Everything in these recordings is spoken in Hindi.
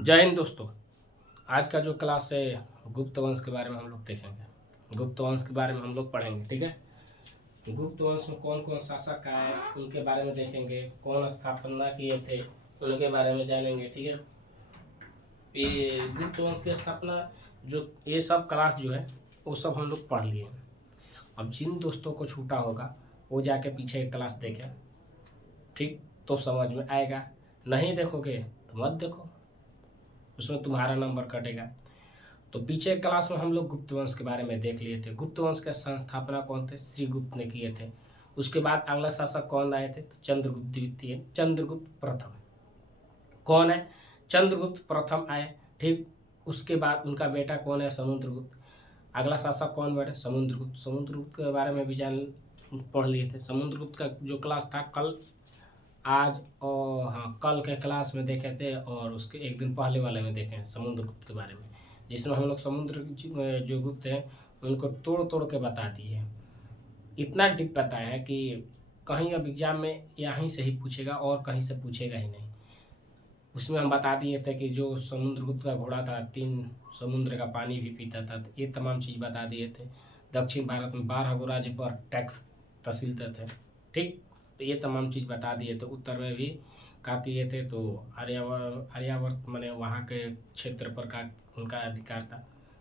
जय हिंद दोस्तों। आज का जो क्लास है गुप्त वंश के बारे में हम लोग देखेंगे। गुप्त वंश के बारे में हम लोग पढ़ेंगे, ठीक है। गुप्त वंश में कौन कौन शासक आए उनके बारे में देखेंगे, कौन स्थापना किए थे उनके बारे में जानेंगे, ठीक है। ये गुप्त वंश की स्थापना जो ये सब क्लास जो है वो सब हम लोग पढ़ लिए। अब जिन दोस्तों को छूटा होगा वो जाके पीछे एक क्लास देखें, ठीक, तो समझ में आएगा। नहीं देखोगे तो मत देखो, उसमें तुम्हारा नंबर कटेगा। तो पीछे क्लास में हम लोग गुप्त वंश के बारे में देख लिए थे। गुप्त वंश के संस्थापना कौन थे? श्रीगुप्त ने किए थे। उसके बाद अगला शासक कौन आए थे? तो चंद्रगुप्त द्वितीय, चंद्रगुप्त प्रथम। कौन है? चंद्रगुप्त प्रथम आए, ठीक। उसके बाद उनका बेटा कौन है? समुद्रगुप्त। अगला शासक कौन बैठे? समुद्रगुप्त। समुद्रगुप्त के बारे में भी जान पढ़ लिए थे। समुद्रगुप्त का जो क्लास था कल, आज और हाँ कल के क्लास में देखे थे, और उसके एक दिन पहले वाले में देखे हैं समुद्रगुप्त के बारे में, जिसमें हम लोग समुद्र जो गुप्त हैं उनको तोड़ तोड़ के बता दिए हैं। इतना डीप बताया है कि कहीं अब एग्जाम में यहीं से ही पूछेगा और कहीं से पूछेगा ही नहीं। उसमें हम बता दिए थे कि जो समुद्रगुप्त का घोड़ा था 3 समुद्र का पानी भी पीता था, तो ये तमाम चीज़ बता दिए थे। दक्षिण भारत में 12 गो राज्य पर टैक्स तहसीलदार थे, ठीक। तो ये तमाम चीज़ बता दिए थे। उत्तर में भी का किए थे, तो आर्यावर्त माने वहाँ के क्षेत्र पर का उनका अधिकार था।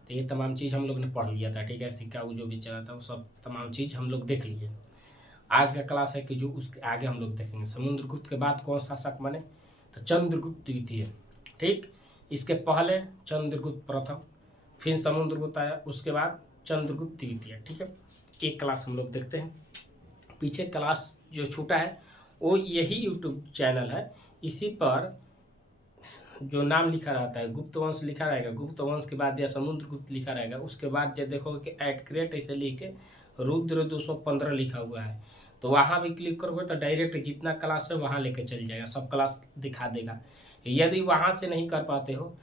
तो ये तमाम चीज़ हम लोग ने पढ़ लिया था, ठीक है। सिक्का वो जो भी चला था वो सब तमाम चीज़ हम लोग देख लिए। आज का क्लास है कि जो उसके आगे हम लोग देखेंगे। समुद्रगुप्त के बाद कौन शासक बने? तो चंद्रगुप्त द्वितीय, ठीक। इसके पहले चंद्रगुप्त प्रथम, फिर समुद्रगुप्त आया, उसके बाद चंद्रगुप्त द्वितीय, ठीक है। एक क्लास हम लोग देखते हैं। पीछे क्लास जो छूटा है वो यही यूट्यूब चैनल है, इसी पर जो नाम लिखा रहता है गुप्त वंश लिखा रहेगा, गुप्त वंश के बाद या समुद्रगुप्त लिखा रहेगा, उसके बाद जब देखोगे कि @ ऐसे लिख के रुद्र 215 लिखा हुआ है, तो वहाँ भी क्लिक करोगे तो डायरेक्ट जितना क्लास है वहाँ लेके चल जाएगा, सब क्लास दिखा देगा। यदि वहाँ से नहीं कर पाते हो,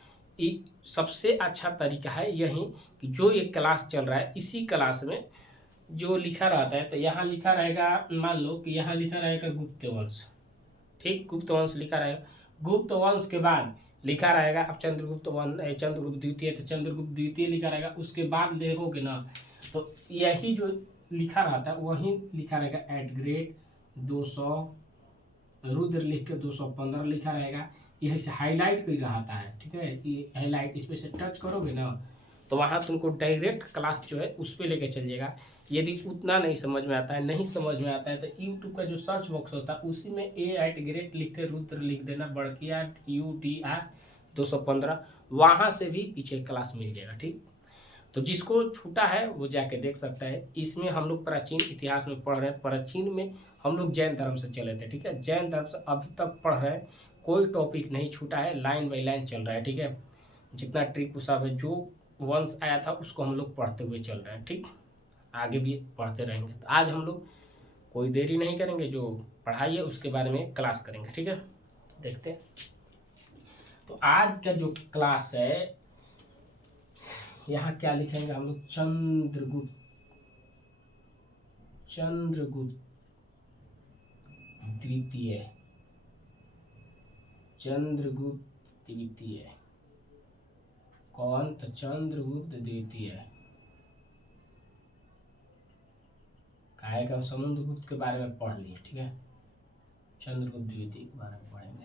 सबसे अच्छा तरीका है यही कि जो एक क्लास चल रहा है इसी क्लास में जो लिखा रहता है, तो यहाँ लिखा रहेगा, मान लो कि यहाँ लिखा रहेगा गुप्त वंश, ठीक। गुप्त वंश लिखा रहेगा, गुप्त वंश के बाद लिखा रहेगा अब चंद्रगुप्त द्वितीय, तो चंद्रगुप्त द्वितीय लिखा रहेगा। उसके बाद देखोगे ना तो यही जो लिखा रहता है वही लिखा रहेगा @ 200 रुद्र लिख के 215 लिखा रहेगा। यही से हाईलाइट कोई रहता है, ठीक है। ये हाईलाइट, इस पर से टच करोगे ना तो वहाँ तुमको डायरेक्ट क्लास जो है उस पर लेके चल जाएगा। यदि उतना नहीं समझ में आता है तो यूट्यूब का जो सर्च बॉक्स होता है उसी में @ लिख के रुद्र लिख देना, बड़किया UTR 215, वहाँ से भी पीछे क्लास मिल जाएगा, ठीक। तो जिसको छूटा है वो जाके देख सकता है। इसमें हम लोग प्राचीन इतिहास में पढ़ रहे हैं। प्राचीन में हम लोग जैन धर्म से चले थे, ठीक है। जैन धर्म से अभी तक पढ़ रहे हैं, कोई टॉपिक नहीं छूटा है, लाइन बाई लाइन चल रहा है, ठीक है। जितना ट्रिक वो सब है, जो वंश आया था उसको हम लोग पढ़ते हुए चल रहे हैं, ठीक। आगे भी पढ़ते रहेंगे। तो आज हम लोग कोई देरी नहीं करेंगे, जो पढ़ाई है उसके बारे में क्लास करेंगे, ठीक है। देखते हैं। तो आज का जो क्लास है यहाँ क्या लिखेंगे हम लोग? चंद्रगुप्त द्वितीय, चंद्रगुप्त द्वितीय। कौन? तो चंद्रगुप्त द्वितीय। काहे का समुद्रगुप्त के बारे में पढ़ लिए, ठीक है। चंद्रगुप्त द्वितीय के बारे में पढ़ेंगे।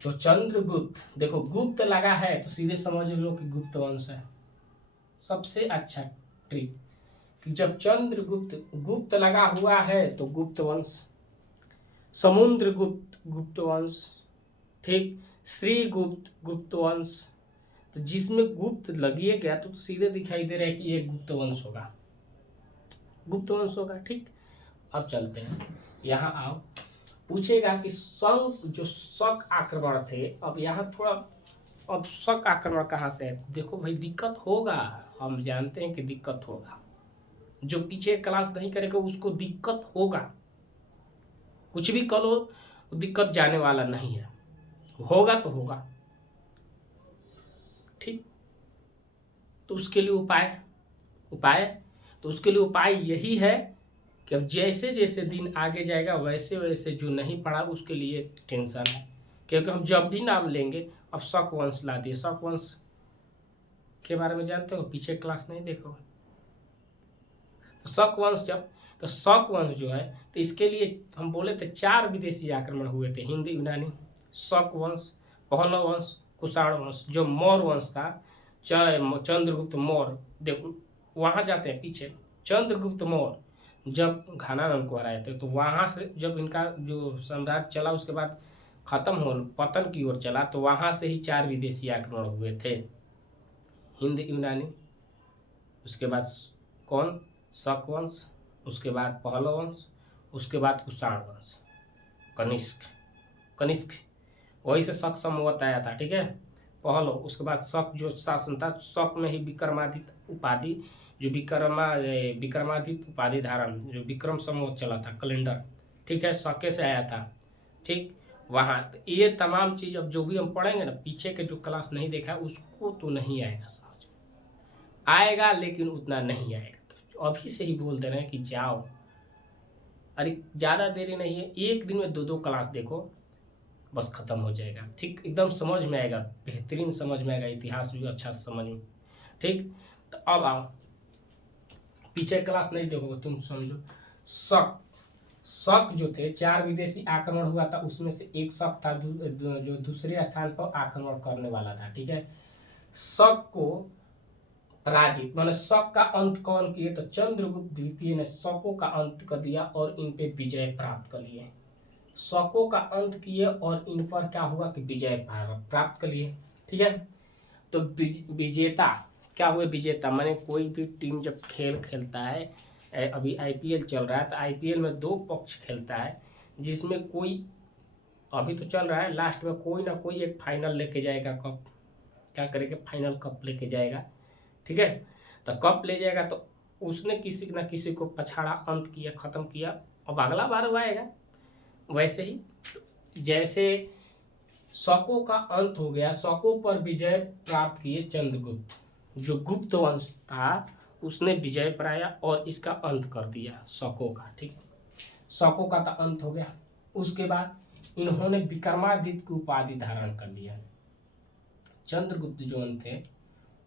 तो चंद्रगुप्त, देखो गुप्त लगा है तो सीधे समझ लो कि गुप्त वंश है। सबसे अच्छा ट्रिक कि जब चंद्रगुप्त गुप्त लगा हुआ है तो गुप्त वंश, समुद्रगुप्त गुप्त वंश, ठीक। श्रीगुप्त गुप्त वंश। तो जिसमें गुप्त लगिए गया तो सीधे दिखाई दे रहा है कि ये गुप्त वंश होगा, गुप्त वंश होगा, ठीक। अब चलते हैं, यहाँ आओ। पूछेगा कि जो शक आक्रमण थे, अब यहाँ थोड़ा, अब शक आक्रमण कहाँ से है? देखो भाई दिक्कत होगा, हम जानते हैं कि दिक्कत होगा। जो पीछे क्लास नहीं करेगा उसको दिक्कत होगा, कुछ भी करो दिक्कत जाने वाला नहीं है, होगा तो होगा, ठीक। तो उसके लिए उपाय तो उसके लिए उपाय यही है कि अब जैसे जैसे दिन आगे जाएगा वैसे वैसे जो नहीं पढ़ा उसके लिए टेंशन है क्योंकि हम जब भी नाम लेंगे, अब शक वंश ला दिए। शक वंश के बारे में जानते हो, पीछे क्लास नहीं देखो। तो शक वंश जब, तो शक वंश जो है, तो इसके लिए हम बोले थे 4 विदेशी आक्रमण हुए थे, हिंदी यूनानी। शक वंश, पहलव वंश, कुषाण वंश, जो मौर्य वंश था, चंद्रगुप्त मौर्य। देखो वहाँ जाते हैं पीछे, चंद्रगुप्त मौर्य जब घानानंद को हराए थे, तो वहाँ से जब इनका जो साम्राज्य चला, उसके बाद खत्म हो, पतन की ओर चला, तो वहाँ से ही 4 विदेशी आक्रमण हुए थे, हिंद यूनानी, उसके बाद कौन, शक वंश, उसके बाद पहलव वंश, उसके बाद कुषाण वंश, कनिष्क कनिष्क वही से शक संवत आया था, ठीक है, पहलव। उसके बाद शक जो शासन था, शक में ही विक्रमादित्य उपाधि, जो विक्रमादित्य उपाधि धारण, जो विक्रम संवत चला था कैलेंडर, ठीक है, शके से आया था, ठीक। वहाँ ये तमाम चीज़ अब जो भी हम पढ़ेंगे ना, पीछे के जो क्लास नहीं देखा उसको तो नहीं आएगा समझ में, आएगा लेकिन उतना नहीं आएगा। तो अभी से ही बोल दे रहे हैं कि जाओ, अरे ज़्यादा देरी नहीं है, एक दिन में 2-2 क्लास देखो, बस खत्म हो जाएगा, ठीक, एकदम समझ में आएगा, बेहतरीन समझ में आएगा, इतिहास भी अच्छा समझ में, ठीक। तो अब आओ, पीछे क्लास नहीं देखोगे तुम समझो। शक, शक जो थे 4 विदेशी आक्रमण हुआ था, उसमें से एक शक था जो दूसरे स्थान पर आक्रमण करने वाला था, ठीक है। शक को पराजित, मैंने शक का अंत कौन किए, तो चंद्रगुप्त द्वितीय ने शकों का अंत कर दिया और इन पे विजय प्राप्त कर लिए। शकों का अंत किए और इन पर क्या हुआ कि विजय प्राप्त कर लिए, ठीक है। तो विजेता क्या हुए, विजेता माने कोई भी टीम जब खेल खेलता है, अभी आईपीएल चल रहा है, तो आईपीएल में 2 पक्ष खेलता है, जिसमें कोई, अभी तो चल रहा है, लास्ट में कोई ना कोई एक फाइनल लेके जाएगा, कप, क्या करेगा, फाइनल कप लेके जाएगा, ठीक है। तो कप ले जाएगा, तो उसने किसी न किसी को पछाड़ा, अंत किया, खत्म किया, अब अगला बार वो आएगा। वैसे ही जैसे शकों का अंत हो गया, शकों पर विजय प्राप्त किए चंद्रगुप्त, जो गुप्त वंश था उसने विजय पाया और इसका अंत कर दिया शकों का, ठीक है। शकों का तो अंत हो गया, उसके बाद इन्होंने विक्रमादित्य की उपाधि धारण कर लिया। चंद्रगुप्त जो थे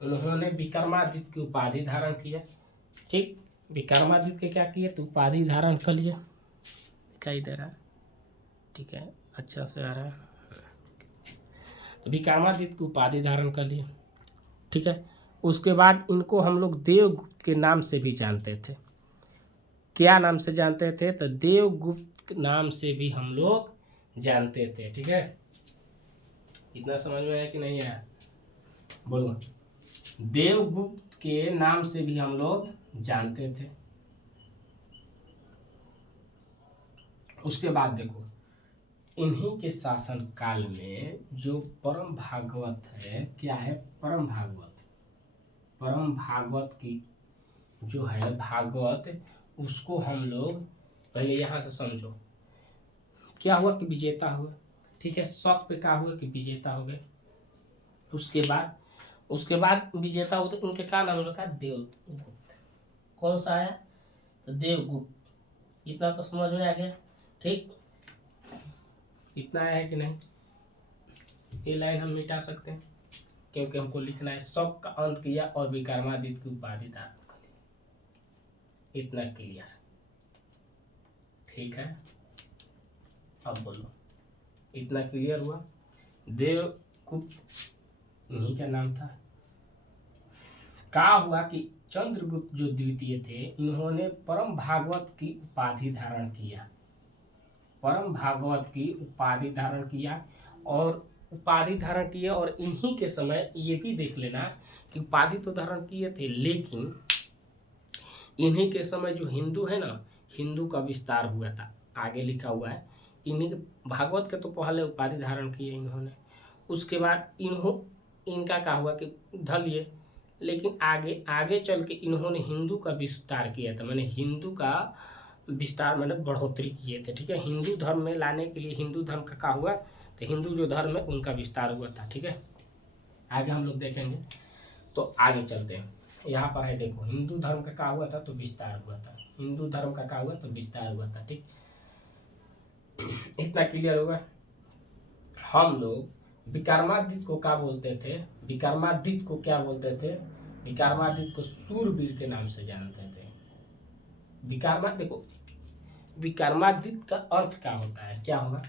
उन्होंने विक्रमादित्य की उपाधि धारण किया, ठीक। विक्रमादित्य के क्या किए, तो उपाधि धारण कर लिया, दिखाई दे रहा है, ठीक है, अच्छा से आ रहा है। तो विक्रमादित्य की उपाधि धारण कर लिए, ठीक है। उसके बाद इनको हम लोग देवगुप्त के नाम से भी जानते थे। क्या नाम से जानते थे, तो देवगुप्त नाम से भी हम लोग जानते थे, ठीक है। इतना समझ में आया कि नहीं आया, बोलो। देवगुप्त के नाम से भी हम लोग जानते थे। उसके बाद देखो, इन्हीं के शासन काल में जो परम भागवत है, क्या है, परम भागवत, परम भागवत की जो है भागवत, उसको हम लोग पहले यहाँ से समझो, क्या हुआ कि विजेता हुआ, ठीक है। शक पे क्या हुआ कि विजेता हो गए। उसके बाद विजेता हुए तो उनके क्या नाम रखा, देवगुप्त। कौन सा आया, तो देवगुप्त। इतना तो समझ में आ गया, ठीक। इतना आया है कि नहीं, ये लाइन हम मिटा सकते हैं क्योंकि हमको लिखना है, शक का अंत किया और विक्रमादित्य की उपाधि धारण कर ली। इतना क्लियर, ठीक है। अब बोलो, इतना क्लियर हुआ। देवगुप्त इन्हीं का नाम था। क्या हुआ कि चंद्रगुप्त जो द्वितीय थे, इन्होंने परम भागवत की उपाधि धारण किया, परम भागवत की उपाधि धारण किया, और उपाधि धारण किए, और इन्हीं के समय ये भी देख लेना कि उपाधि तो धारण किए थे, लेकिन इन्हीं के समय जो हिंदू है ना, हिंदू का विस्तार हुआ था, आगे लिखा हुआ है। इन्हीं के, भागवत के तो पहले उपाधि धारण किए इन्होंने, उसके बाद इनका क्या हुआ कि ढल लिए, लेकिन आगे आगे चल के इन्होंने हिंदू का विस्तार किया था, मैंने हिंदू का विस्तार, मैंने बढ़ोतरी किए थे, ठीक है। हिंदू धर्म में लाने के लिए हिंदू धर्म का क्या हुआ, तो हिंदू जो धर्म है उनका विस्तार हुआ था, ठीक है। आगे हम लोग देखेंगे, तो आगे चलते हैं। यहाँ पर है देखो, हिंदू धर्म का क्या हुआ था, तो विस्तार हुआ था, हिंदू धर्म का क्या हुआ, तो विस्तार हुआ था, ठीक। इतना क्लियर होगा। हम लोग विक्रमादित्य को क्या बोलते थे? विक्रमादित्य को क्या बोलते थे? विक्रमादित्य को सूरवीर के नाम से जानते थे। विक्रमादित्य देखो, विक्रमादित्य का अर्थ क्या होता है? क्या होगा?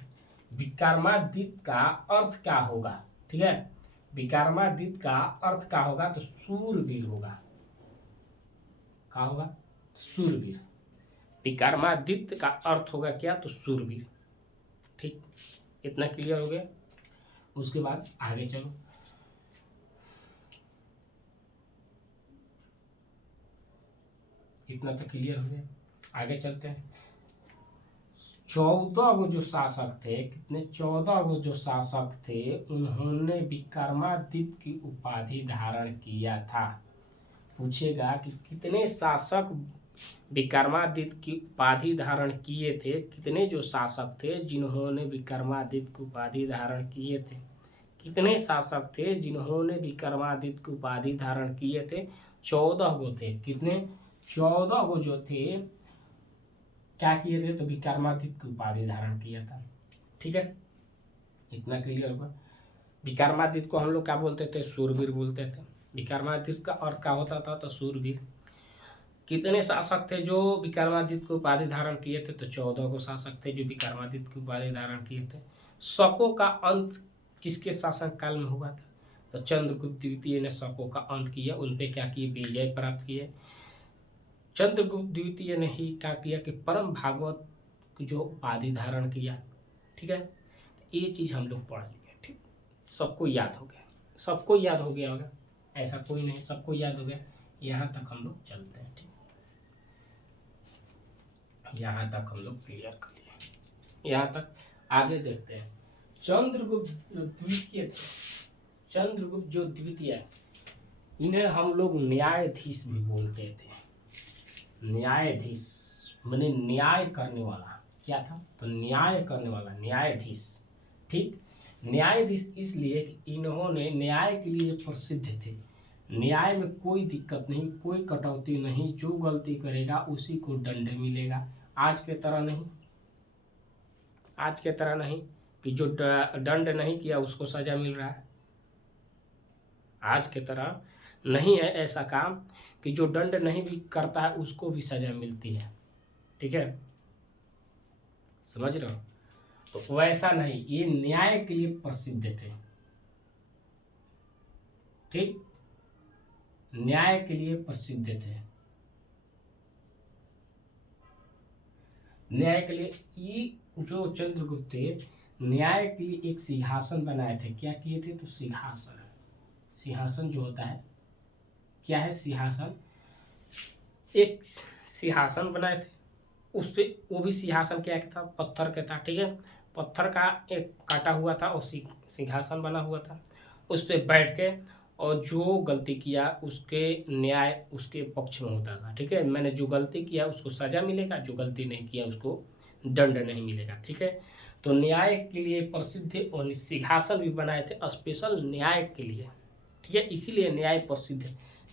विक्रमादित्य का अर्थ क्या होगा? ठीक है, विक्रमादित्य का अर्थ क्या होगा? तो सूरवीर होगा। क्या होगा? सूरवीर। विक्रमादित्य का अर्थ होगा क्या? तो सूरवीर। ठीक, इतना क्लियर हो गया। उसके बाद आगे चलो, इतना तो क्लियर हो गया, आगे चलते हैं। 14 गो जो शासक थे, कितने? 14 गो जो शासक थे, उन्होंने विक्रमादित्य की उपाधि धारण किया था। पूछेगा कि कितने शासक विक्रमादित्य की उपाधि धारण किए थे? कितने जो शासक थे जिन्होंने विक्रमादित्य की उपाधि धारण किए थे? कितने शासक थे जिन्होंने विक्रमादित्य की उपाधि धारण किए थे? 14 गो थे। कितने? 14 गो जो थे क्या किए थे? तो विक्रमादित्य की उपाधि धारण किया था। ठीक है, इतना क्लियर होगा। विक्रमादित्य को हम लोग क्या बोलते थे? सूरवीर बोलते थे। विक्रमादित्य का अर्थ क्या होता था? तो सूरवीर। कितने शासक थे जो विक्रमादित्य को उपाधि धारण किए थे? तो 14 को शासक थे जो विक्रमादित्य की उपाधि धारण किए थे। शकों का अंत किसके शासन काल में हुआ था? तो चंद्रगुप्त द्वितीय ने शकों का अंत किया, उन पे क्या किए? विजय प्राप्त किए। चंद्रगुप्त द्वितीय ने ही क्या किया कि परम भागवत की जो उपाधि धारण किया। ठीक है, ये चीज़ हम लोग पढ़ लिए। ठीक, सबको याद हो गया? सबको याद हो गया होगा, ऐसा कोई नहीं, सबको याद हो गया। यहाँ तक हम लोग चलते हैं। ठीक, यहाँ तक हम लोग क्लियर कर लिए। यहाँ तक आगे देखते हैं। चंद्रगुप्त द्वितीय थे, चंद्रगुप्त जो द्वितीय, इन्हें हम लोग न्यायाधीश भी बोलते थे। न्यायाधीश माने न्याय करने वाला। क्या था? तो न्याय करने वाला, न्यायाधीश। ठीक, न्यायाधीश इसलिए कि इन्होंने न्याय के लिए प्रसिद्ध थे। न्याय में कोई दिक्कत नहीं, कोई कटौती नहीं, जो गलती करेगा उसी को दंड मिलेगा। आज के तरह नहीं, आज के तरह नहीं कि जो दंड नहीं किया उसको सजा मिल रहा है। आज के तरह नहीं है ऐसा काम कि जो दंड नहीं भी करता है उसको भी सजा मिलती है। ठीक है, समझ रहे हो? तो वैसा नहीं, ये न्याय के लिए प्रसिद्ध थे। ठीक, न्याय के लिए प्रसिद्ध थे। न्याय के लिए ये जो चंद्रगुप्त थे, न्याय के लिए एक सिंहासन बनाए थे। क्या किए थे? तो सिंहासन, सिंहासन जो होता है, क्या है? सिंहासन। एक सिंहासन बनाए थे, उस पे, वो भी सिंहासन क्या था? पत्थर का था। ठीक है, पत्थर का एक काटा हुआ था और सिंहासन बना हुआ था। उस पे बैठ के और जो गलती किया उसके न्याय उसके पक्ष में होता था। ठीक है, मैंने जो गलती किया उसको सजा मिलेगा, जो गलती नहीं किया उसको दंड नहीं मिलेगा। ठीक है, तो न्याय के लिए प्रसिद्ध थे और सिंहासन भी बनाए थे स्पेशल न्याय के लिए। ठीक है, इसीलिए न्याय प्रसिद्ध,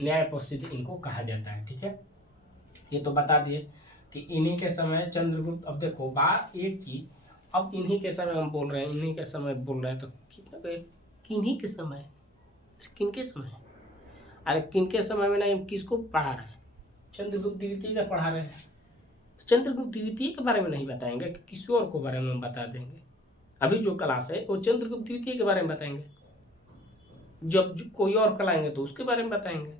न्याय प्रसिद्ध इनको कहा जाता है। ठीक है, ये तो बता दिए कि इन्हीं के समय चंद्रगुप्त। अब देखो बात एक चीज, अब इन्हीं के समय हम बोल रहे हैं, इन्हीं के समय बोल रहे हैं, तो किन्हीं के समय, किनके समय? अरे किनके समय में नहीं, किसको पढ़ा रहे हैं? चंद्रगुप्त द्वितीय का पढ़ा रहे हैं। तो चंद्रगुप्त द्वितीय के बारे में नहीं बताएंगे कि किसी और को बारे में हम बता देंगे। अभी जो क्लास है वो चंद्रगुप्त द्वितीय के बारे में बताएंगे, जब कोई और कराएंगे तो उसके बारे में बताएंगे।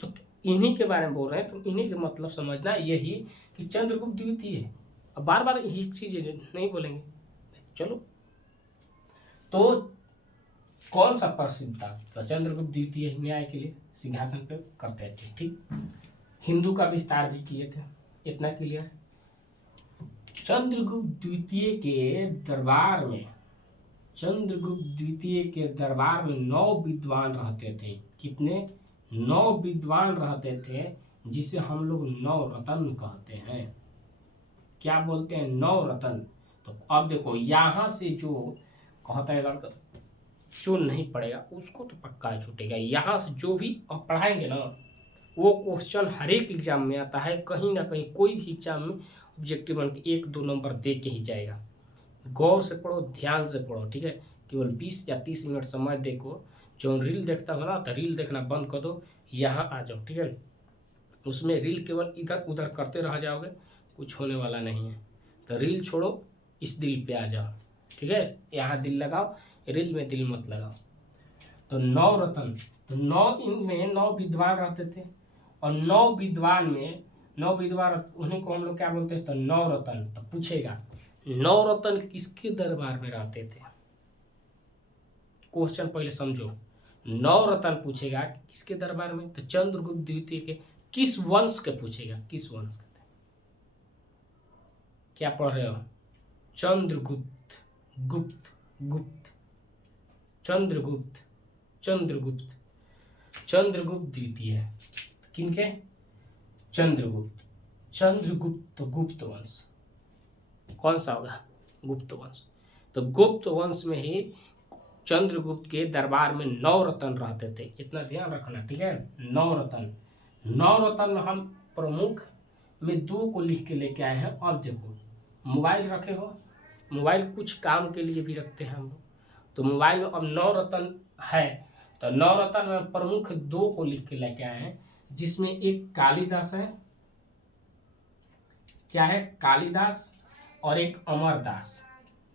तो इन्हीं के बारे में बोल रहे हैं, तो इन्हीं का मतलब समझना यही कि चंद्रगुप्त द्वितीय। अब बार बार यही चीज नहीं बोलेंगे। चलो, तो कौन सा प्रसिद्ध था? तो चंद्रगुप्त द्वितीय न्याय के लिए सिंहासन पे करते थे। ठीक, हिंदू का विस्तार भी किए थे। इतना क्लियर? चंद्रगुप्त द्वितीय के दरबार में, चंद्रगुप्त द्वितीय के दरबार में 9 विद्वान रहते थे। कितने? 9 विद्वान रहते थे, जिसे हम लोग 9 रत्न कहते हैं। क्या बोलते हैं? 9 रत्न। तो अब देखो यहाँ से जो कहता है लड़का जो नहीं पढ़ेगा उसको तो पक्का छूटेगा। यहाँ से जो भी अब पढ़ाएंगे ना, वो क्वेश्चन हर एक एग्जाम में आता है, कहीं ना कहीं कोई भी एग्जाम में ऑब्जेक्टिव बन के 1-2 नंबर दे के ही जाएगा। गौर से पढ़ो, ध्यान से पढ़ो। ठीक है, केवल 20 या 30 मिनट समय देखो। जो रील देखता हो ना, तो रील देखना बंद कर दो, यहाँ आ जाओ, ठीक है। उसमें रील केवल इधर उधर करते रह जाओगे, कुछ होने वाला नहीं है। तो रील छोड़ो, इस दिल पे आ जाओ, ठीक है। यहाँ दिल लगाओ, रील में दिल मत लगाओ। तो 9 रत्न, तो 9 इनमें 9 विद्वान रहते थे, और 9 विद्वान में 9 विद्वान, उन्हीं को हम लोग क्या बोलते हैं, तो 9 रत्न। तो पूछेगा 9 रत्न किसके दरबार में रहते थे? क्वेश्चन पहले समझो। 9 रत्न पूछेगा किसके दरबार में, तो चंद्रगुप्त द्वितीय के किस वंश के पूछेगा, किस वंश के? क्या पढ़ रहे हो? चंद्रगुप्त, गुप्त, गुप्त, चंद्रगुप्त, चंद्रगुप्त, चंद्रगुप्त द्वितीय। किनके? चंद्रगुप्त। चंद्रगुप्त तो गुप्त वंश, कौन सा होगा? गुप्त वंश। तो गुप्त वंश में ही चंद्रगुप्त के दरबार में 9 रत्न रहते थे, इतना ध्यान रखना, ठीक है। 9 रत्न, 9 रत्न में हम प्रमुख में 2 को लिख के लेके आए हैं। अब देखो, मोबाइल रखे हो, मोबाइल कुछ काम के लिए भी रखते हैं हम लोग, तो मोबाइल में अब 9 रत्न है, तो 9 रत्न में प्रमुख 2 को लिख के लेके आए हैं, जिसमें एक कालिदास है, क्या है? कालिदास, और एक अमरदास।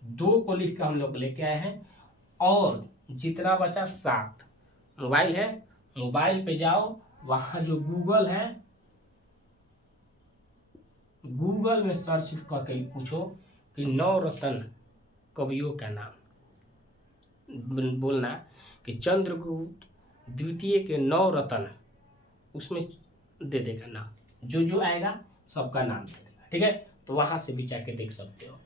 2 को लिख कर हम लोग लेके आए हैं, और जितना बचा 7। मोबाइल है, मोबाइल पे जाओ, वहां जो गूगल है, गूगल में सर्च करके पूछो कि 9 रत्न कवियों का नाम, बोलना कि चंद्रगुप्त द्वितीय के 9 रत्न, उसमें दे देगा नाम, जो जो आएगा सबका नाम दे देगा, ठीक है। तो वहां से भी जाके देख सकते हो।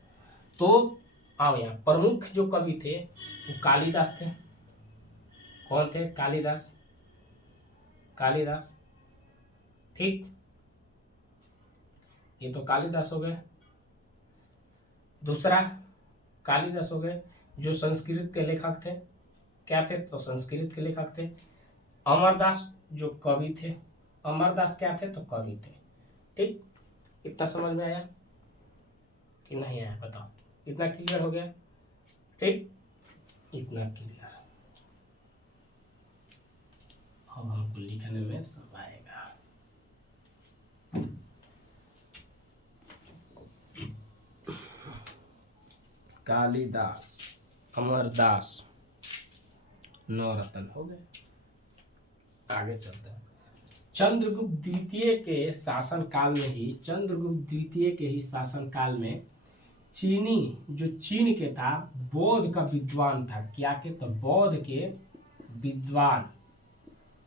तो आओ, यहाँ प्रमुख जो कवि थे वो कालिदास थे। कौन थे? कालिदास, कालिदास, ठीक। ये तो कालिदास हो गए। दूसरा कालिदास हो गए, जो संस्कृत के लेखक थे। क्या थे? तो संस्कृत के लेखक थे। अमरदास जो कवि थे, अमरदास क्या थे? तो कवि थे, ठीक। इतना समझ में आया कि नहीं आया? बताओ। इतना क्लियर हो गया, ठीक। इतना क्लियर। अब हमको लिखने में सब आएगा। कालिदास, अमरदास, 9 रत्न हो गए। आगे चलते हैं। चंद्रगुप्त द्वितीय के शासन काल में ही, चंद्रगुप्त द्वितीय के ही शासन काल में चीनी, जो चीन के था, बौद्ध का विद्वान था। क्या के? तो बौद्ध के विद्वान,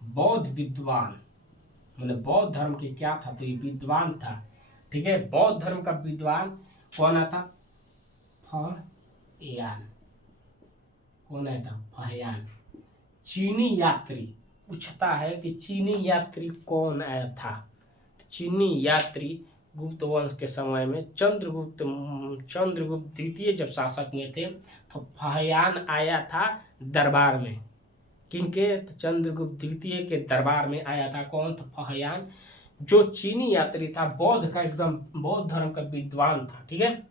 बौद्ध विद्वान, मैंने बौद्ध धर्म के क्या था? तो ये विद्वान था, ठीक है। बौद्ध धर्म का विद्वान कौन आता? फहयान। कौन आया था? फहयान। चीनी यात्री पूछता है कि चीनी यात्री कौन आया था? चीनी यात्री गुप्त वंश के समय में चंद्रगुप्त द्वितीय जब शासक में थे, तो फहयान आया था दरबार में। किनके? तो चंद्रगुप्त द्वितीय के दरबार में आया था। कौन? तो फहयान, जो चीनी यात्री था, बौद्ध का, एकदम बौद्ध धर्म का विद्वान था, ठीक है।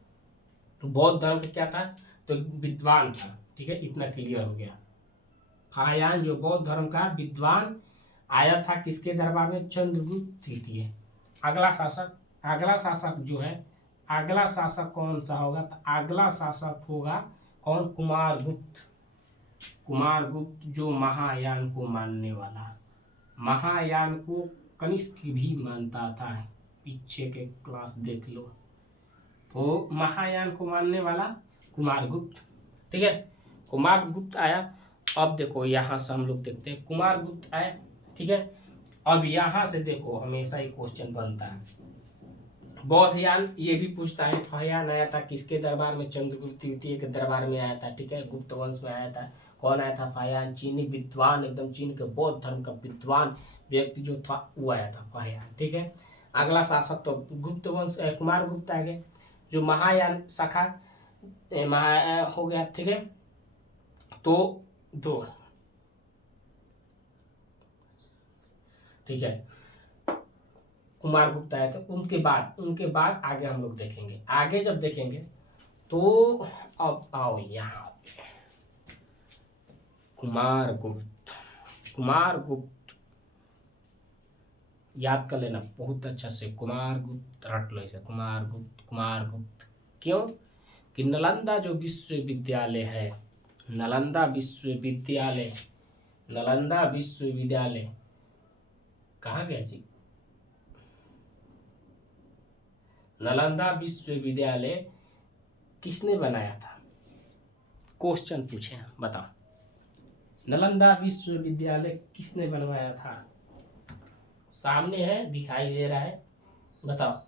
बौद्ध धर्म का क्या था? तो विद्वान था, ठीक है। इतना क्लियर हो गया। फहयान जो बौद्ध धर्म का विद्वान आया था किसके दरबार में? चंद्रगुप्त द्वितीय। अगला शासक जो है, अगला शासक कौन सा होगा? तो अगला शासक होगा कौन? कुमारगुप्त। कुमारगुप्त जो महायान को मानने वाला, महायान को कनिष्क भी मानता था। पीछे के क्लास देख लो, तो महायान को मानने वाला कुमारगुप्त, ठीक है। कुमारगुप्त आया। अब देखो यहाँ से हम लोग देखते हैं, कुमारगुप्त आए, ठीक है। अब यहाँ से देखो, हमेशा ही क्वेश्चन बनता है। बौद्धयान ये भी पूछता है, फहयान आया था किसके दरबार में? चंद्रगुप्त द्वितीय के दरबार में आया था, ठीक है। गुप्त वंश में आया था। कौन आया था? फहयान। चीनी विद्वान, एकदम चीन के बौद्ध धर्म का विद्वान व्यक्ति जो था वो आया था, फहयान, ठीक है। अगला शासक तो गुप्त वंश कुमारगुप्त आ गए, जो महायान शाखा हो गया, ठीक है। तो 2, ठीक है, कुमारगुप्त आए थे। उनके बाद आगे हम लोग देखेंगे। आगे जब देखेंगे तो अब आओ यहाँ पे, कुमारगुप्त। कुमारगुप्त याद कर लेना बहुत अच्छा से, कुमारगुप्त रट लो इसे, कुमारगुप्त कुमारगुप्त। क्यों कि नालंदा जो विश्वविद्यालय है, नालंदा विश्वविद्यालय, नालंदा विश्वविद्यालय कहाँ गया जी? नालंदा विश्वविद्यालय किसने बनाया था? क्वेश्चन पूछे हैं, बताओ। नालंदा विश्वविद्यालय किसने बनवाया था? सामने है, दिखाई दे रहा है, बताओ।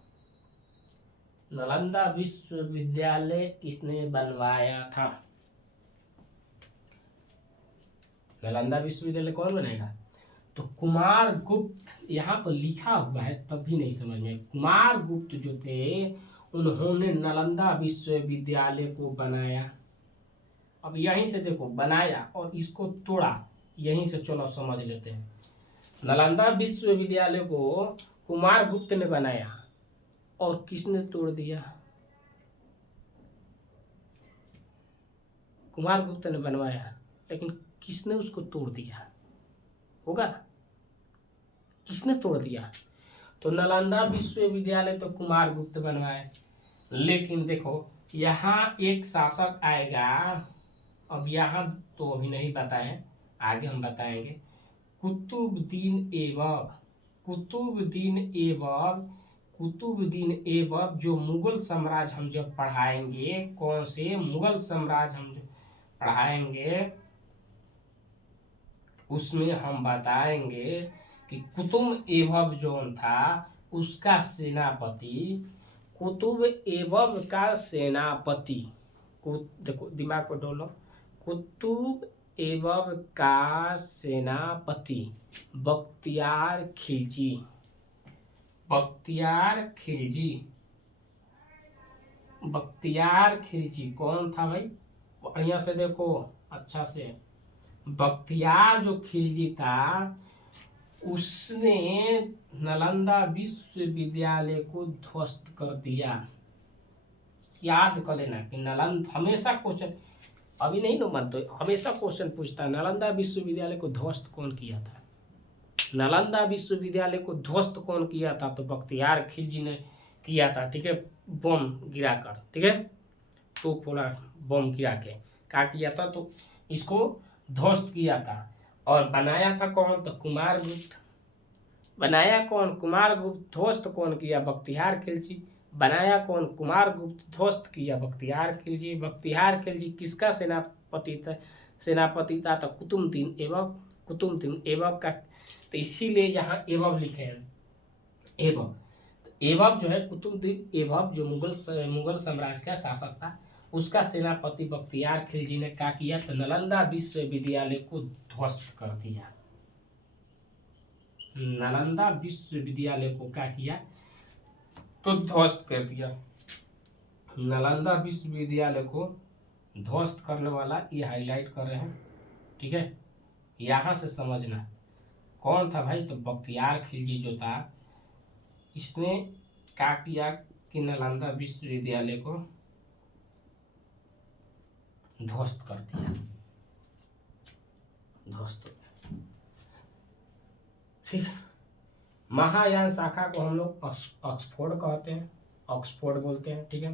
नालंदा विश्वविद्यालय किसने बनवाया था? नालंदा विश्वविद्यालय कौन बनाएगा? तो कुमारगुप्त यहाँ पर लिखा हुआ है तब भी नहीं समझ में। कुमारगुप्त जो थे उन्होंने नालंदा विश्वविद्यालय को बनाया। अब यहीं से देखो, बनाया और इसको तोड़ा, यहीं से चलो समझ लेते हैं। नालंदा विश्वविद्यालय को कुमारगुप्त ने बनाया और किसने तोड़ दिया? कुमारगुप्त ने बनवाया, लेकिन किसने उसको तोड़ दिया होगा ना? किसने तोड़ दिया? तो नालंदा विश्वविद्यालय तो कुमारगुप्त बनवाए, लेकिन देखो यहाँ एक शासक आएगा। अब यहाँ तो अभी नहीं बताएं, आगे हम बताएंगे। कुतुबुद्दीन ऐबक, कुतुबुद्दीन ऐबक, कुतुबुद्दीन ऐबक जो मुगल साम्राज्य हम जब पढ़ाएंगे, कौन से मुगल साम्राज्य हम जो पढ़ाएंगे उसमें हम बताएंगे कि कुतुब ऐबक जो था उसका सेनापति, कुतुब ऐबक का सेनापति, देखो दिमाग को डोलो, कुतुब ऐबक का सेनापति बख्तियार खिलजी, बख्तियार खिलजी, बख्तियार खिलजी कौन था भाई? बढ़िया से देखो अच्छा से। बख्तियार जो खिलजी था उसने नालंदा विश्वविद्यालय को ध्वस्त कर दिया। याद कर लेना कि नालंदा हमेशा क्वेश्चन, अभी नहीं नो मन तो हमेशा क्वेश्चन पूछता है, नालंदा विश्वविद्यालय को ध्वस्त कौन किया था? नालंदा विश्वविद्यालय को ध्वस्त कौन किया था? तो बख्तियार खिलजी ने किया था, ठीक है, बम गिराकर, ठीक है, तो पूरा बम गिरा के क्या किया था? तो इसको ध्वस्त किया था। और बनाया था कौन? तो कुमारगुप्त। बनाया कौन? कुमारगुप्त। ध्वस्त कौन किया? बख्तियार खिलजी। बनाया कौन? कुमारगुप्त। ध्वस्त किया बख्तियार खिलजी। बख्तियार खिलजी किसका सेनापति था? सेनापति था तो कुतुबुद्दीन ऐबक, कुतुबुद्दीन ऐबक का। तो इसीलिए यहाँ ऐबक लिखे हैं, ऐबक। ऐबक जो है कुतुबुद्दीन ऐबक जो मुगल साम्राज्य का शासक था, उसका सेनापति बख्तियार खिलजी ने क्या किया? तो नालंदा विश्वविद्यालय को ध्वस्त कर दिया। नालंदा विश्वविद्यालय को क्या किया? तो ध्वस्त कर दिया। नालंदा विश्वविद्यालय को ध्वस्त करने वाला ये हाईलाइट कर रहे हैं, ठीक है, यहाँ से समझना कौन था भाई? तो बख्तियार खिलजी जो था इसने क्या किया कि नालंदा विश्वविद्यालय को ध्वस्त कर दिया, ध्वस्त हो गया। ठीक, महायान शाखा को हम लोग ऑक्सफोर्ड कहते हैं, ऑक्सफोर्ड बोलते हैं, ठीक है।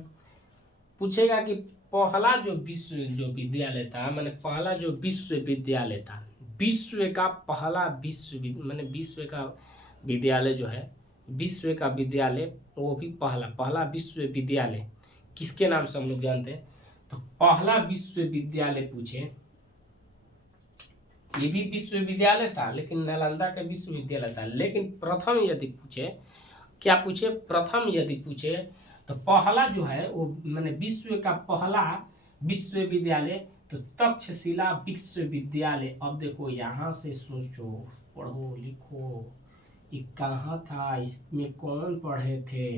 पूछेगा कि पहला जो विद्यालय था, मैंने पहला जो विश्वविद्यालय था, विश्व का पहला विश्व का विद्यालय जो है, विश्व का विद्यालय, वो भी पहला विश्वविद्यालय किसके नाम से हम लोग जानते हैं? तो पहला विश्वविद्यालय पूछे, ये भी विश्वविद्यालय था लेकिन नालंदा का विश्वविद्यालय था। लेकिन प्रथम यदि पूछे, क्या पूछे? प्रथम यदि पूछे तो पहला जो है वो मैंने विश्व का पहला विश्वविद्यालय तो तक्षशिला विश्वविद्यालय। अब देखो यहाँ से सोचो, पढ़ो लिखो, ये कहाँ था, इसमें कौन पढ़े थे?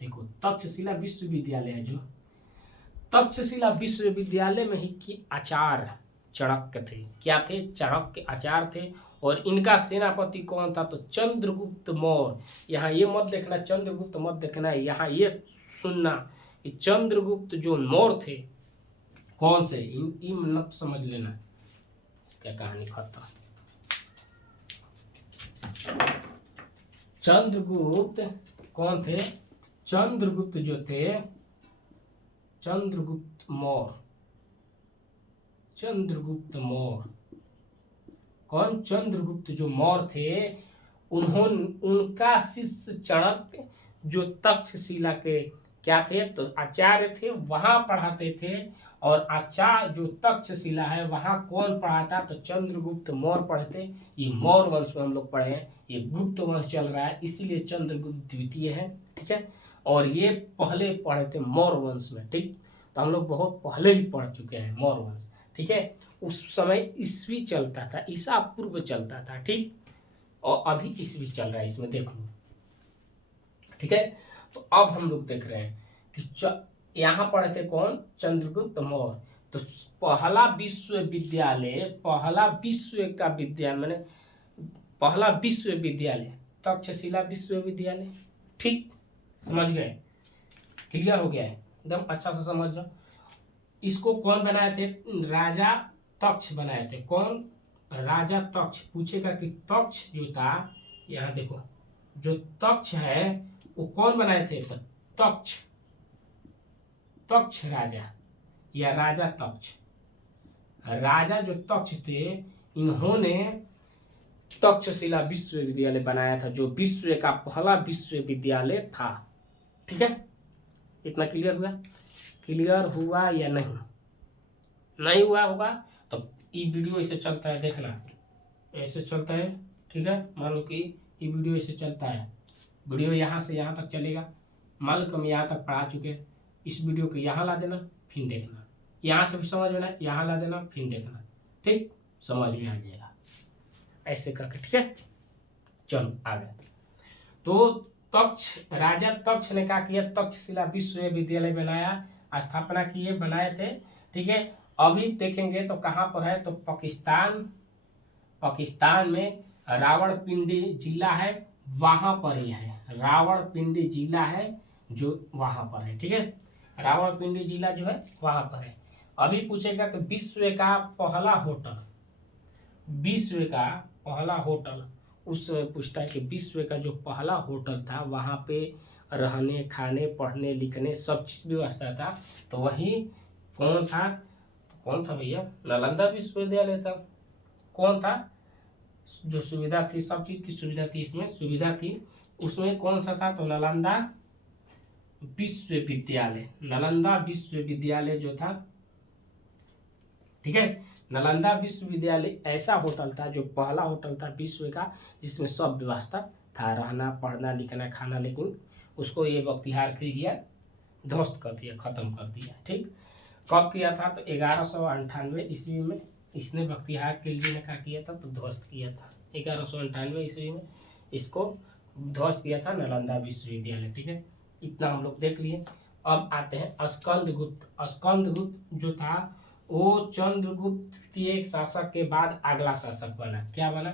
देखो तक्षशिला विश्वविद्यालय है, जो तक्षशिला विश्वविद्यालय में ही की आचार्य चाणक्य थे। क्या थे? चाणक्य आचार्य थे। और इनका सेनापति कौन था? तो चंद्रगुप्त मौर्य। यहाँ ये मत देखना, चंद्रगुप्त मत देखना, यहाँ ये सुनना, ये चंद्रगुप्त जो मौर्य थे, कौन से, इन नप समझ लेना, इसका कहानी खत्म। चंद्रगुप्त कौन थे? चंद्रगुप्त जो थे, चंद्रगुप्त मौर्य, चंद्रगुप्त मौर्य। कौन? चंद्रगुप्त जो मौर्य थे, उन्होंने, उनका शिष्य चाणक्य जो तक्षशिला के क्या थे, तो आचार्य थे, वहां पढ़ाते थे। और आचार्य जो तक्षशिला है वहां कौन पढ़ाता? तो चंद्रगुप्त मौर्य पढ़ते। ये मौर्य वंश में हम लोग पढ़े हैं, ये गुप्त वंश चल रहा है, इसीलिए चंद्रगुप्त द्वितीय है, ठीक है। और ये पहले पढ़े थे मौर्य वंश में, ठीक। तो हम लोग बहुत पहले ही पढ़ चुके हैं मौर्य वंश, ठीक है। उस समय ईस्वी चलता था, ईसा पूर्व चलता था, ठीक। और अभी ईस्वी चल रहा है, इसमें देख लो, ठीक है। तो अब हम लोग देख रहे हैं कि यहाँ पढ़े थे कौन? चंद्रगुप्त मौर्य। तो पहला विश्वविद्यालय, पहला विश्व का विद्या मैंने पहला विश्वविद्यालय तक्षशिला विश्वविद्यालय, ठीक। समझ गए? क्लियर हो गया है? एकदम अच्छा से समझ जाओ। इसको कौन बनाए थे? राजा तक्ष बनाए थे। कौन? राजा तक्ष। पूछेगा कि तक्ष जो था, यहाँ देखो, जो तक्ष है वो कौन बनाए थे? तो तक्ष, तक्ष राजा या राजा तक्ष। राजा जो तक्ष थे, इन्होंने तक्षशिला विश्वविद्यालय बनाया था, जो विश्व का पहला विश्वविद्यालय था, ठीक है। इतना क्लियर हुआ? क्लियर हुआ या नहीं? नहीं हुआ होगा तो ये वीडियो ऐसे चलता है, देखना ऐसे चलता है, ठीक है। मान लो कि ये वीडियो ऐसे चलता है, वीडियो यहाँ से यहाँ तक चलेगा। मान लो कि हम यहाँ तक पढ़ा चुके हैं, इस वीडियो को यहाँ ला देना, फिर देखना, यहाँ से भी समझ में ना, यहाँ ला देना, फिर देखना, ठीक। समझ में आ जाएगा ऐसे करके, ठीक है। चलो आगे। तो तक्ष, राजा तक्ष ने क्या किया? तक्षशिला विश्वविद्यालय बनाया, स्थापना किए, बनाए थे, ठीक है। अभी देखेंगे तो कहाँ पर है? तो पाकिस्तान, पाकिस्तान में रावलपिंडी जिला है, वहां पर ही है। रावलपिंडी जिला है जो वहां पर है, ठीक है। रावलपिंडी जिला जो है वहां पर है। अभी पूछेगा कि विश्व का पहला होटल, विश्व का पहला होटल, उस समय पूछता है कि विश्व का जो पहला होटल था वहां पे रहने, खाने, पढ़ने, लिखने सब चीज व्यवस्था था, तो वही कौन था? कौन था भैया? नालंदा विश्वविद्यालय था। कौन था? जो सुविधा थी, सब चीज की सुविधा थी, इसमें सुविधा थी, उसमें कौन सा था? तो नालंदा विश्वविद्यालय, नालंदा विश्वविद्यालय जो था, ठीक है। नालंदा विश्वविद्यालय ऐसा होटल था जो पहला होटल था विश्व का जिसमें सब व्यवस्था था, रहना, पढ़ना, लिखना, खाना, लेकिन उसको ये बख्तियार खिलजिया ध्वस्त कर दिया, खत्म कर दिया, ठीक। कब किया था? तो 1198 ईस्वी में इसने बख्तियार खिलजी ने क्या किया था? तो ध्वस्त किया था 1198 ईस्वी में, इसको ध्वस्त किया था नालंदा विश्वविद्यालय, ठीक है। इतना हम लोग देख लिए। अब आते हैं स्कंदगुप्त। स्कंदगुप्त जो था वो चंद्रगुप्त द्वितीय शासक के बाद अगला शासक बना। क्या बना?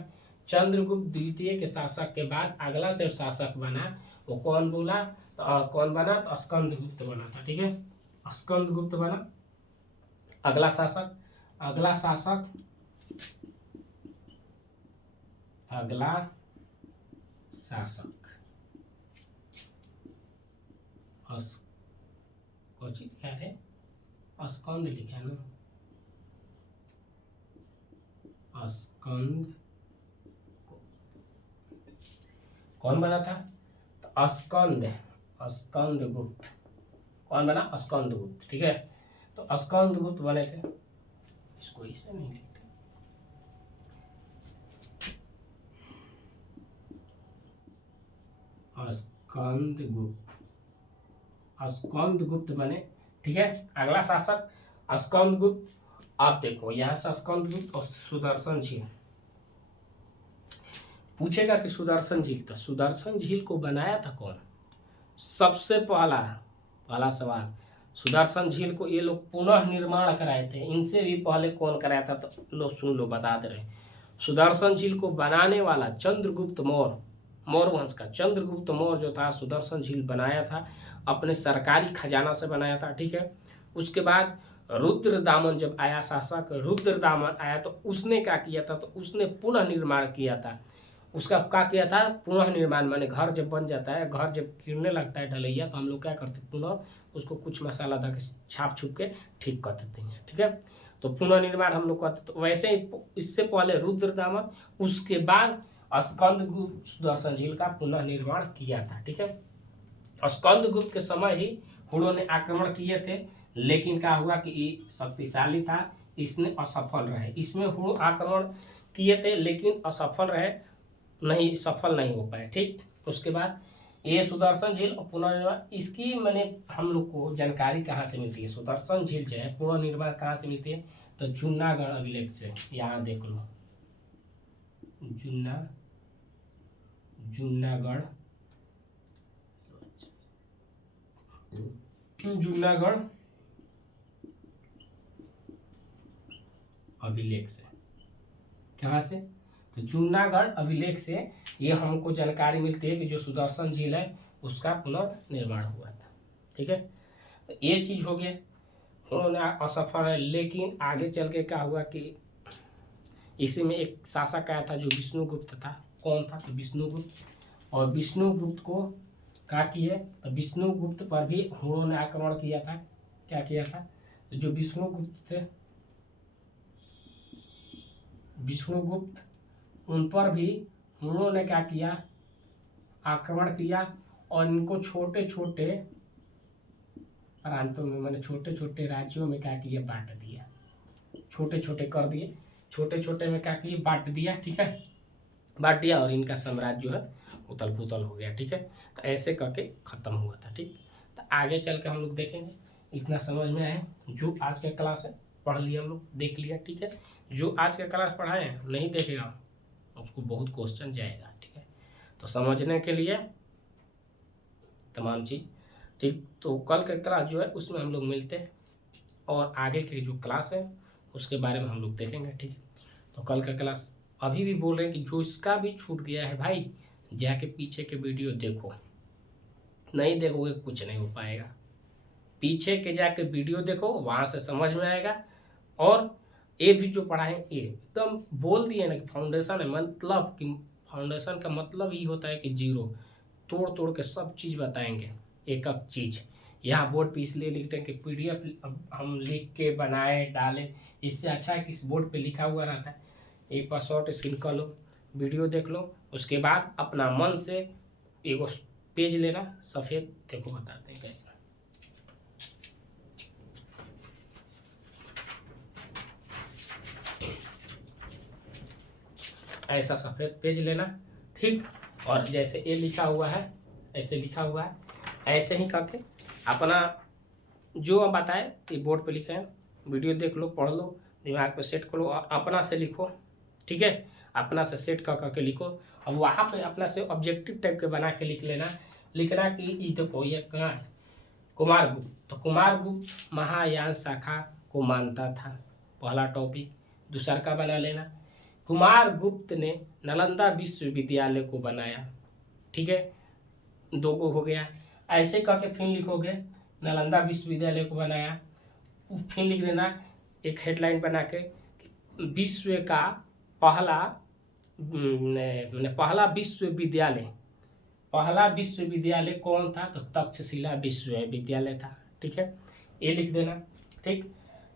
चंद्रगुप्त द्वितीय के शासक के बाद अगला से शासक बना, वो कौन बोला? तो कौन बना? तो स्कंदगुप्त बना था, ठीक है। स्कंदगुप्त बना अगला शासक। अगला शासक, अगला शासक कौन लिखा है? स्कंद लिखा है ना। स्कंद कौन बना था? तो स्कंद, स्कंदगुप्त कौन बना? स्कंदगुप्त, ठीक है। तो स्कंदगुप्त बने थे, इसको इसे नहीं लिखते। स्कंदगुप्त, स्कंदगुप्त बने, ठीक है। अगला शासक स्कंदगुप्त। आप देखो यहाँ से स्कंदगुप्त और सुदर्शन झील पूछेगा कि सुदर्शन झील, तो सुदर्शन झील को बनाया था कौन? सबसे पहला पहला सवाल, सुदर्शन झील को ये लोग पुनः निर्माण कराए थे, इनसे भी पहले कौन कराया था? तो लो सुन लो, बता दे रहे। सुदर्शन झील को बनाने वाला चंद्रगुप्त मौर्य, मौर्य वंश का चंद्रगुप्त मौर्य जो था सुदर्शन झील बनाया था, अपने सरकारी खजाना से बनाया था, ठीक है। उसके बाद रुद्रदामन जब आया, शासक रुद्रदामन आया तो उसने क्या किया था, तो उसने पुनः निर्माण किया था। उसका क्या किया था, पुनः निर्माण, माने घर जब बन जाता है, घर जब गिरने लगता है ढलैया, तो हम लोग क्या करते हैं, पुनः उसको कुछ मसाला दे के छाप छुप के ठीक कर देते हैं। ठीक है, तो पुनः निर्माण हम लोग करते। तो वैसे ही इससे पहले रुद्रदामन, उसके बाद स्कंदगुप्त सुदर्शन झील का पुनः निर्माण किया था। ठीक है, स्कंदगुप्त के समय ही हुणों ने आक्रमण किए थे, लेकिन क्या हुआ कि ये शक्तिशाली था, इसने असफल रहे। इसमें हुण आक्रमण किए थे लेकिन असफल रहे, नहीं सफल नहीं हो पाए। ठीक, उसके बाद ये सुदर्शन झील और पुनर्निर्माण, इसकी मैंने हम लोग को जानकारी कहाँ से मिलती है, सुदर्शन झील जो है पुनर्निर्माण कहाँ से मिलती है, तो जूनागढ़ अभिलेख से। यहाँ देख लो, जूनागढ़ अभिलेख से। कहाँ से, तो जूनागढ़ अभिलेख से ये हमको जानकारी मिलती है कि जो सुदर्शन झील है उसका पुनर्निर्माण हुआ था। ठीक है, तो ये चीज़ हो गया, उन्होंने असफल है। लेकिन आगे चल के क्या हुआ कि इसी में एक शासक आया था जो विष्णुगुप्त था। कौन था, तो विष्णुगुप्त। और विष्णुगुप्त को क्या किए, तो विष्णुगुप्त पर भी हुणों ने आक्रमण किया था। क्या किया था, तो जो विष्णुगुप्त थे, विष्णुगुप्त, उन पर भी हुणों ने क्या किया, आक्रमण किया। और इनको छोटे छोटे प्रांतों में, मैंने छोटे छोटे राज्यों में क्या किया, बांट दिया, छोटे छोटे कर दिए, छोटे छोटे में क्या किए, बांट दिया। ठीक है, बांट दिया और इनका साम्राज्य जो है उथल पुथल हो गया। ठीक है, तो ऐसे करके ख़त्म हुआ था। ठीक, तो आगे चल के हम लोग देखेंगे। इतना समझ में आए, जो आज का क्लास है पढ़ लिया हम लोग, देख लिया। ठीक है, जो आज का क्लास पढ़ाए हैं नहीं देखेगा उसको बहुत क्वेश्चन जाएगा। ठीक है, तो समझने के लिए तमाम चीज़। ठीक, तो कल का क्लास जो है उसमें हम लोग मिलते हैं और आगे की जो क्लास है उसके बारे में हम लोग देखेंगे। ठीक है, तो कल का क्लास अभी भी बोल रहे हैं कि जो इसका भी छूट गया है भाई, जाके पीछे के वीडियो देखो, नहीं देखोगे कुछ नहीं हो पाएगा। पीछे के जाके वीडियो देखो, वहाँ से समझ में आएगा। और ये भी जो पढ़ाएं ये एकदम बोल दिए ना कि फाउंडेशन है, मतलब कि फाउंडेशन का मतलब ही होता है कि जीरो, तोड़ तोड़ के सब चीज़ बताएंगे, एक एक चीज़। यहाँ बोर्ड पे इसलिए लिखते हैं कि PDF हम लिख के बनाए डालें, इससे अच्छा है कि इस बोर्ड पे लिखा हुआ रहता है। एक बार शॉर्ट स्क्रीन कर लो, वीडियो देख लो, उसके बाद अपना मन से एक पेज लेना सफ़ेद, देखो बताते हैं कैसा। ऐसा सफ़ेद पेज लेना। ठीक, और जैसे ये लिखा हुआ है ऐसे लिखा हुआ है, ऐसे ही करके अपना जो हम बताए ये बोर्ड पे लिखे हैं, वीडियो देख लो, पढ़ लो, दिमाग पे सेट करो और अपना से लिखो। ठीक है, अपना से सेट कर करके लिखो। और वहाँ पे अपना से ऑब्जेक्टिव टाइप के बना के लिखना कि ये देखो ये कहाँ है, कुमारगुप्त। तो कुमारगुप्त महायान शाखा को मानता था, पहला टॉपिक। दूसरा का बना लेना, कुमारगुप्त ने नालंदा विश्वविद्यालय को बनाया। ठीक है, दो को हो गया। ऐसे करके फिर लिखोगे नालंदा विश्वविद्यालय को बनाया, फिर लिख देना एक हेडलाइन बना के, विश्व का पहला पहला विश्वविद्यालय कौन था, तो तक्षशिला विश्वविद्यालय था। ठीक है, ये लिख देना। ठीक,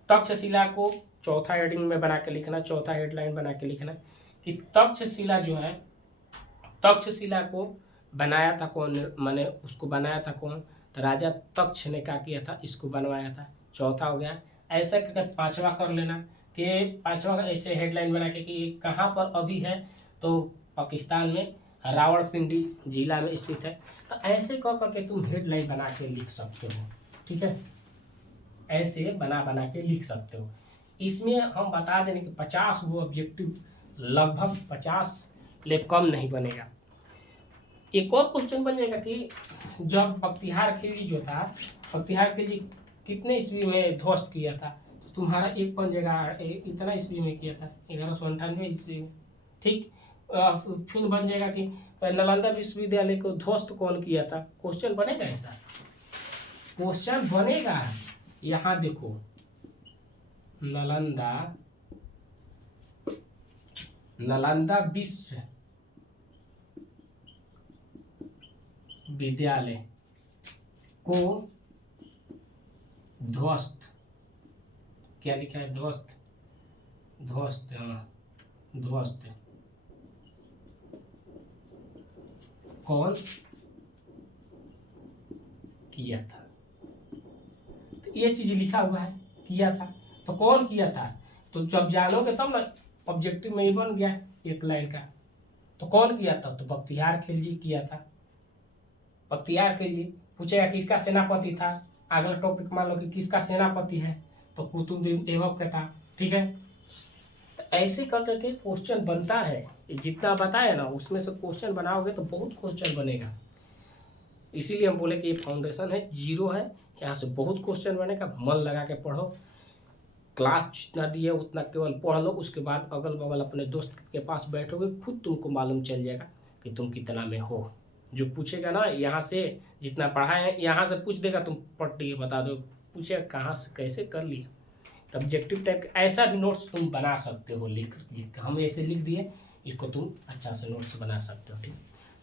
तक्षशिला को चौथा हेडिंग में बना के लिखना, चौथा हेडलाइन बना के लिखना कि तक्षशिला जो है, तक्षशिला को बनाया था कौन, माने उसको बनाया था कौन, तो राजा तक्ष ने क्या किया था, इसको बनवाया था। चौथा हो गया। ऐसा करके पांचवा कर लेना कि पांचवा ऐसे हेडलाइन बना के कि कहाँ पर अभी है, तो पाकिस्तान में रावलपिंडी जिला में स्थित है। तो ऐसे कर करके तुम हेडलाइन बना के लिख सकते हो। ठीक है, ऐसे बना के लिख सकते हो। इसमें हम बता देने कि 50 वो ऑब्जेक्टिव, लगभग 50 ले कम नहीं बनेगा। एक और क्वेश्चन बन जाएगा कि जब बख्तियार खिलजी जो था, बख्तियार खिलजी कितने ईस्वी में ध्वस्त किया था, तो तुम्हारा एक बन जाएगा इतना ईस्वी में किया था, 1198 ईस्वी में। ठीक, फिर बन जाएगा कि नालंदा विश्वविद्यालय को ध्वस्त कौन किया था, क्वेश्चन बनेगा, ऐसा क्वेश्चन बनेगा। यहाँ देखो नालंदा नालंदा विश्वविद्यालय को ध्वस्त, क्या लिखा है, ध्वस्त, ध्वस्त, हाँ ध्वस्त कौन किया था। तो ये चीज लिखा हुआ है, किया था, तो कौन किया था, तो जब जानोगे तब ना ऑब्जेक्टिव में ही बन गया एक लाइन का। तो कौन किया था, तो बख्तियार खिलजी किया था। बख्तियार खिलजी पूछेगा किसका सेनापति था, अगला टॉपिक मान लो कि किसका सेनापति है, तो कुतुबुद्दीन ऐबक का था, ठीक है। तो ऐसे कर करके क्वेश्चन बनता है, जितना बताया ना उसमें से क्वेश्चन बनाओगे तो बहुत क्वेश्चन बनेगा। इसीलिए हम बोले कि ये फाउंडेशन है, जीरो है, यहाँ से बहुत क्वेश्चन बनेगा। मन लगा के पढ़ो, क्लास जितना दिए उतना केवल पढ़ लो, उसके बाद अगल बगल अपने दोस्त के पास बैठोगे, खुद तुमको मालूम चल जाएगा कि तुम कितना में हो। जो पूछेगा ना यहाँ से जितना पढ़ा है यहाँ से पूछ देगा, तुम पढ़ के बता दो, पूछेगा कहाँ से कैसे कर लिया। तो ऑब्जेक्टिव टाइप का ऐसा भी नोट्स तुम बना सकते हो, लिख कर हम ऐसे लिख दिए, इसको तुम अच्छा से नोट्स बना सकते हो, ठीक।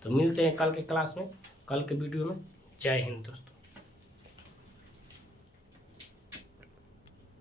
तो मिलते हैं कल के क्लास में, कल के वीडियो में। जय हिंद दोस्तों।